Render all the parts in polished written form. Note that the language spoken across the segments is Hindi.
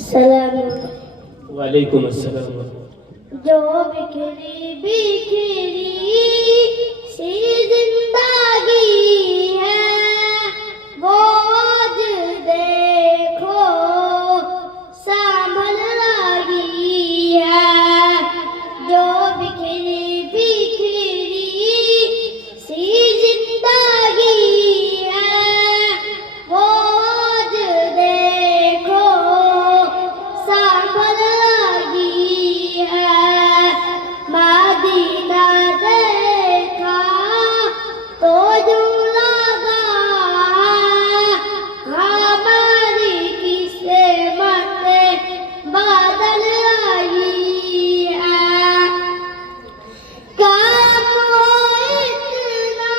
सलाम वालेकुम अस्सलाम। जो बिखरी बिखरी सी जिंदगी है वो आज देखो संभल रही है। जो बिखरी बिखरी सी जिंदगी है वो आज देखो संभल रही है। मदीना देखा तो यूं लगा हमारी किस्मत बदल रही है। काम हो इतना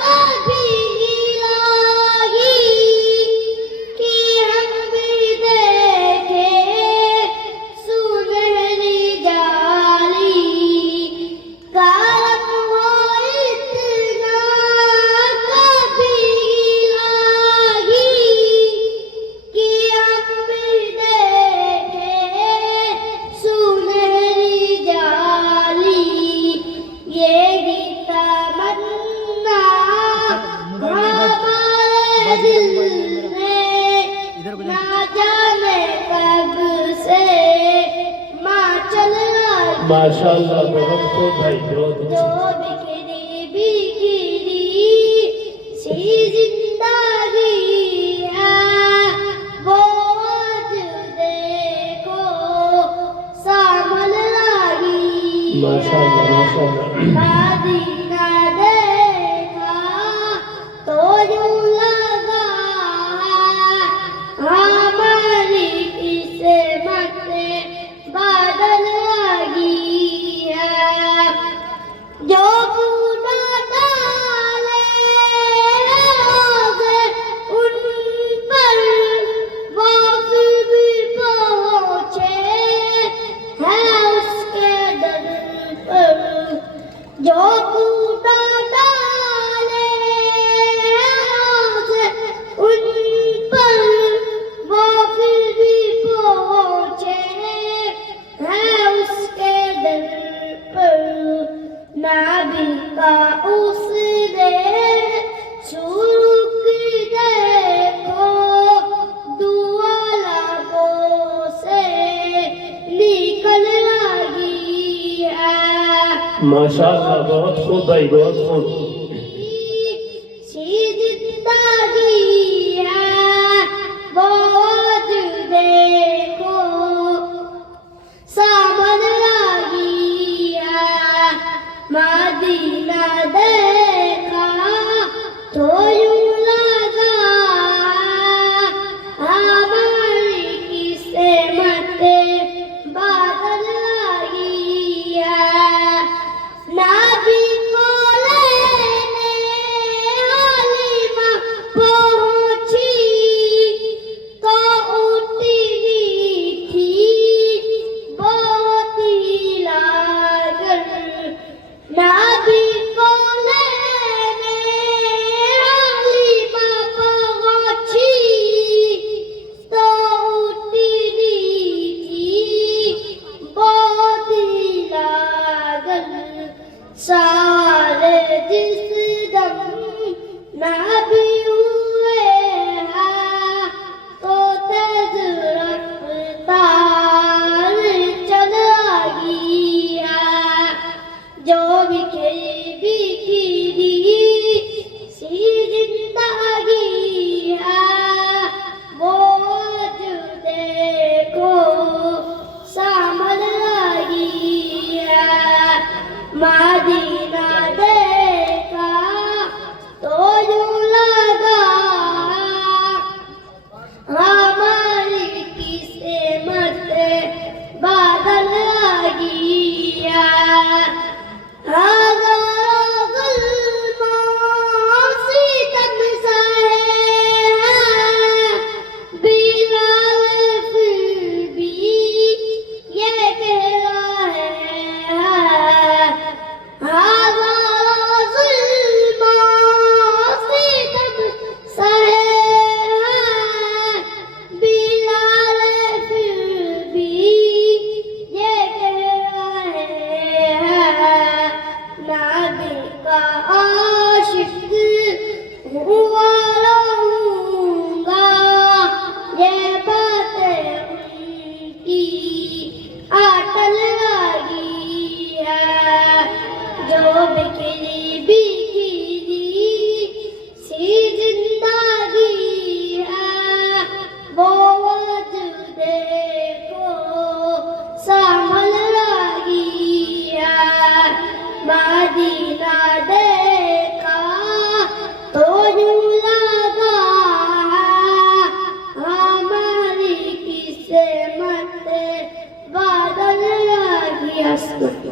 कभी इलाही कि हम भी देखे सुनहरी जाली। काम हो इतना कभी इलाही कि हम भी देखे सुनहरी जाली। ये ही तमन्ना हमारे दिल में ना जाने कब से मचल रही। माशाअल्लाह, बहुत खूब भाई, बहुत जो अच्छी। बिखरी बिखरी सी जिंदगी है वो आज देखो संभल रही माशाअल्लाह, है। माशाअल्लाह। मदीना देखा तो यूं लगा हमारी किस्मत बदल रही है। जो खुदा डाले रोज़े उन पर वो फिर भी पहुँचे हैं उसके दर पर। जो खुदा डाले रोज़े उन पर वो फिर भी पहुँचे हैं उसके दर पर। नबी का उसने सुरुख देखो दुआ लबों से निकल रही है। माशाअल्लाह, बहुत खूब भाई, बहुत खूब। सी जिंदगी है वो आज देखो संभल रही है। मदीना देखा तो यूं लगा हमारी किस्मत बदल रही है। नबी को ले मदीना देखा तो यूं लगा हमारी किस्मत बदल गई।